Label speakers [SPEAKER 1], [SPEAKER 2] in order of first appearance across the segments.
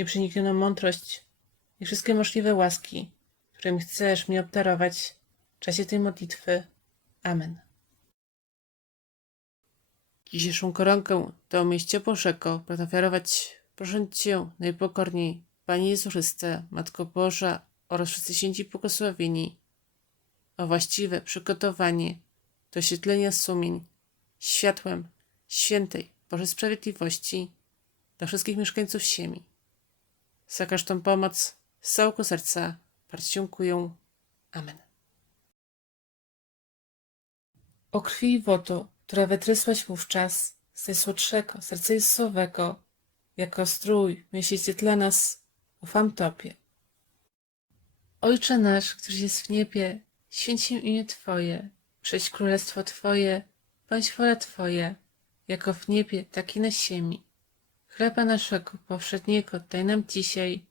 [SPEAKER 1] nieprzeniknioną mądrość i wszystkie możliwe łaski, którymi chcesz mnie obdarować w czasie tej modlitwy. Amen. Dzisiejszą koronkę do mieście Bożego pragnę ofiarować, proszę Cię najpokorniej, Panie Jezu Chryste, Matko Boża oraz wszyscy święci błogosławieni, o właściwe przygotowanie do oświetlenia sumień światłem świętej Bożej Sprawiedliwości dla wszystkich mieszkańców ziemi. Za każdą pomoc z całego serca bardzo dziękuję. Amen. O krwi i wodo, która wytrysłaś wówczas z najsłodszego serca Jezusowego, jako strój miesięcy dla nas, ufam Tobie. Ojcze nasz, któryś jest w niebie, święć się imię Twoje, przyjdź królestwo Twoje, bądź wola Twoja, jako w niebie, tak i na ziemi. Chleba naszego powszedniego daj nam dzisiaj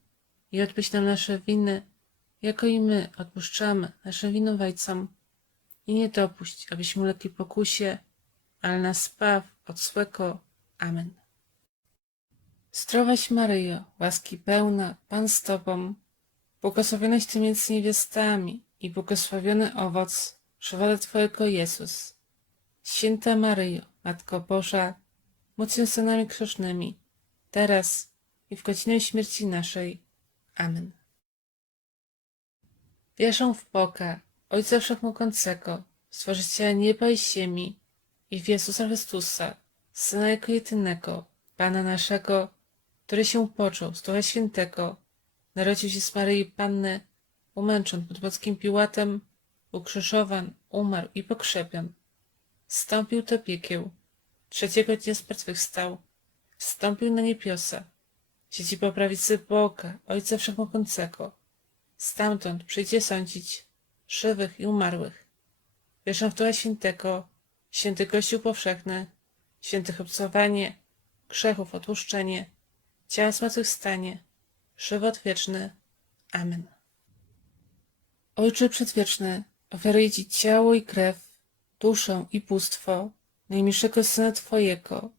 [SPEAKER 1] i odpuść nam nasze winy, jako i my odpuszczamy naszym winowajcom. I nie dopuść, abyśmy ulegli pokusie, ale nas spaw od złego. Amen. Zdrowaś Maryjo, łaski pełna, Pan z Tobą, błogosławionaś Ty między niewiastami i błogosławiony owoc żywota Twojego Jezus. Święta Maryjo, Matko Boża, módl się za nami grzesznymi, teraz i w godzinę śmierci naszej. Amen. Wierzę w Boga, Ojca Wszechmogącego, Stworzyciela nieba i ziemi i w Jezusa Chrystusa, Syna Jego jedynego, Pana naszego, który się począł z Ducha Świętego, narodził się z Maryi Panny, umęczon pod Płockim Piłatem, ukrzyżowan, umarł i pokrzepion. Wstąpił do piekieł, trzeciego dnia zmartwychwstał, wstąpił na niebiosa, siedzi po prawicy Boga, Ojca Wszechmogącego. Stamtąd przyjdzie sądzić żywych i umarłych. Wierzę w Ducha Świętego, święty Kościół powszechny, świętych obcowanie, grzechów odpuszczenie, ciała zmartwychwstanie, żywot wieczny. Amen. Ojcze Przedwieczny, ofiaruję Ci ciało i krew, duszę i bóstwo najmilszego Syna Twojego,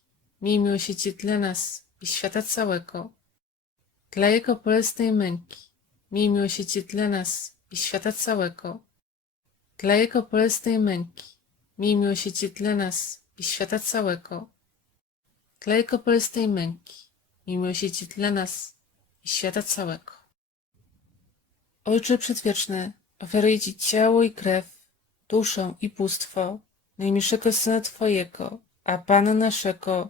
[SPEAKER 1] miej miłosierdzie dla nas i świata całego. Dla Jego bolesnej męki, miej miłosierdzie dla nas i świata całego. Dla Jego bolesnej męki, miej miłosierdzie dla nas i świata całego. Dla Jego bolesnej męki, miej miłosierdzie dla nas i świata całego. Ojcze Przedwieczny, ofiaruję Ci ciało i krew, duszę i bóstwo najmilszego Syna Twojego, a Pana naszego,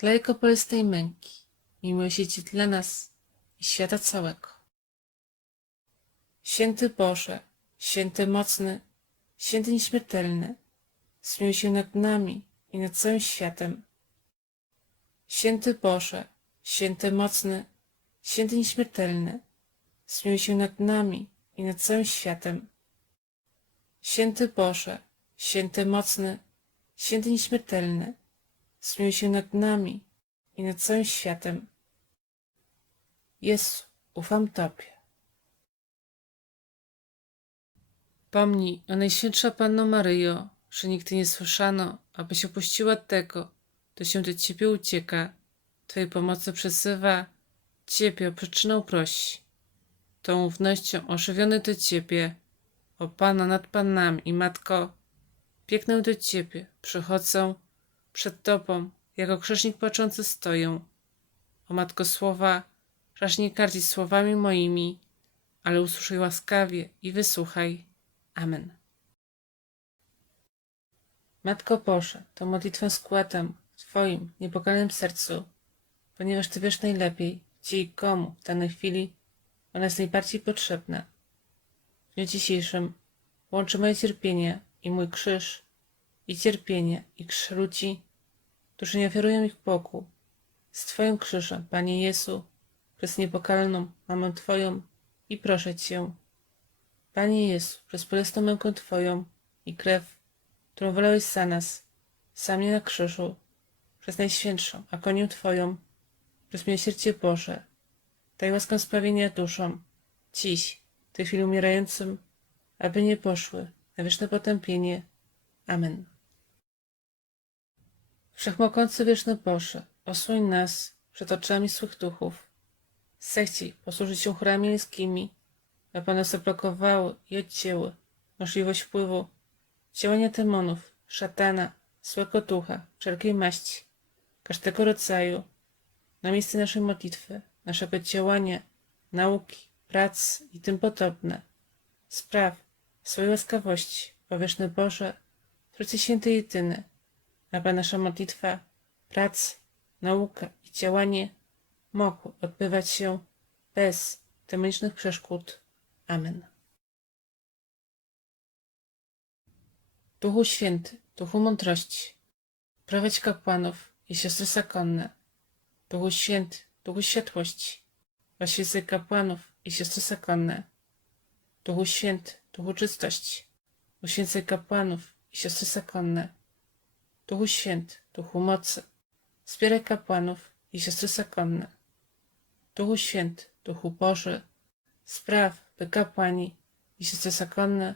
[SPEAKER 1] Dla Jego bolesnej męki, miłosierdzie dla nas i świata całego. Święty Boże, święty mocny, święty nieśmiertelny, zmiłuj się nad nami i nad całym światem. Święty Boże, święty mocny, święty nieśmiertelny, zmiłuj się nad nami i nad całym światem. Święty Boże, święty mocny, święty nieśmiertelny, zmiłuj się nad nami i nad całym światem. Jezu, ufam Tobie. Pomnij, o Najświętsza Panno Maryjo, że nigdy nie słyszano, abyś opuściła tego, kto się do Ciebie ucieka, Twojej pomocy przesywa, Ciebie o przyczynę prosi. Tą ufnością ożywiony do Ciebie, o Pana nad Panami i Matko, biegnę do Ciebie, przychodzę przed Tobą, jako krzyżnik płaczący stoję. O Matko Słowa, raż nie kardzić słowami moimi, ale usłyszaj łaskawie i wysłuchaj. Amen. Matko Boże, tą modlitwę składam w Twoim niepokalanym sercu, ponieważ Ty wiesz najlepiej, gdzie i komu w danej chwili ona jest najbardziej potrzebna. W dniu dzisiejszym łączy moje cierpienie i mój krzyż, i cierpienie, i krzyż ludzi, którzy nie ofiarują ich Bogu, z Twoim krzyżem, Panie Jezu, przez niepokalną mamę Twoją i proszę Cię, Panie Jezu, przez bolesną mękę Twoją i krew, którą wylałeś za nas, za mnie na krzyżu, przez Najświętszą agonię Twoją, przez miłosierdzie Boże, daj łaskę sprawienia duszom, dziś, w tej chwili umierającym, aby nie poszły na wieczne potępienie. Amen. Wszechmogący wieczny Boże, osłoń nas przed oczami swych duchów. Zechciej posłużyć się chórami miejskimi, aby one zablokowały i odcięły możliwość wpływu działania demonów, szatana, złego ducha, wszelkiej maści, każdego rodzaju, na miejsce naszej modlitwy, naszego działania, nauki, prac i tym podobne. Spraw swojej łaskawości, powieszny Boże, Trójcy Święty Jedyny, aby nasza modlitwa, praca, nauka i działanie mogły odbywać się bez demonicznych przeszkód. Amen. Duchu Święty, Duchu Mądrości, prowadź kapłanów i siostry zakonne. Duchu Święty, Duchu Światłości, oświecaj kapłanów i siostry zakonne. Duchu Święty, Duchu Czystości, uświęcaj kapłanów i siostry zakonne. Duchu Święty, Duchu Mocy, wspieraj kapłanów i siostry zakonne. Duchu Święty, Duchu Boży, spraw, by kapłani i siostry zakonne,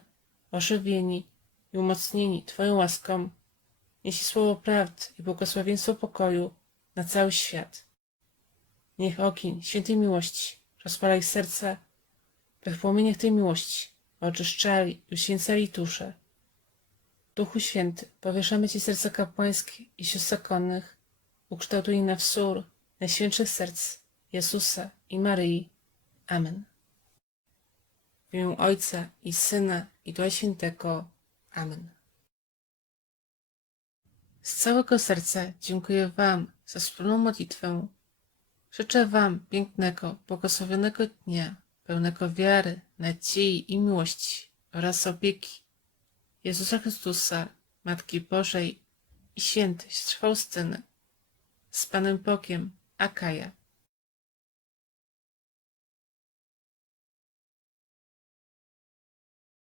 [SPEAKER 1] ożywieni i umocnieni Twoją łaską, nieśli słowo prawdy i błogosławieństwo pokoju na cały świat. Niech ogień świętej miłości rozpala ich serca, by w płomieniach tej miłości oczyszczali i uświęcali dusze. Duchu Święty, powieszamy Ci serca kapłańskie i sióstr zakonnych, ukształtuj na wzór najświętszych serc Jezusa i Maryi. Amen. W imię Ojca i Syna i Ducha Świętego. Amen. Z całego serca dziękuję Wam za wspólną modlitwę. Życzę Wam pięknego, błogosławionego dnia, pełnego wiary, nadziei i miłości oraz opieki Jezusa Chrystusa, Matki Bożej i świętej Faustyny. Z Panem Bogiem, Akaja.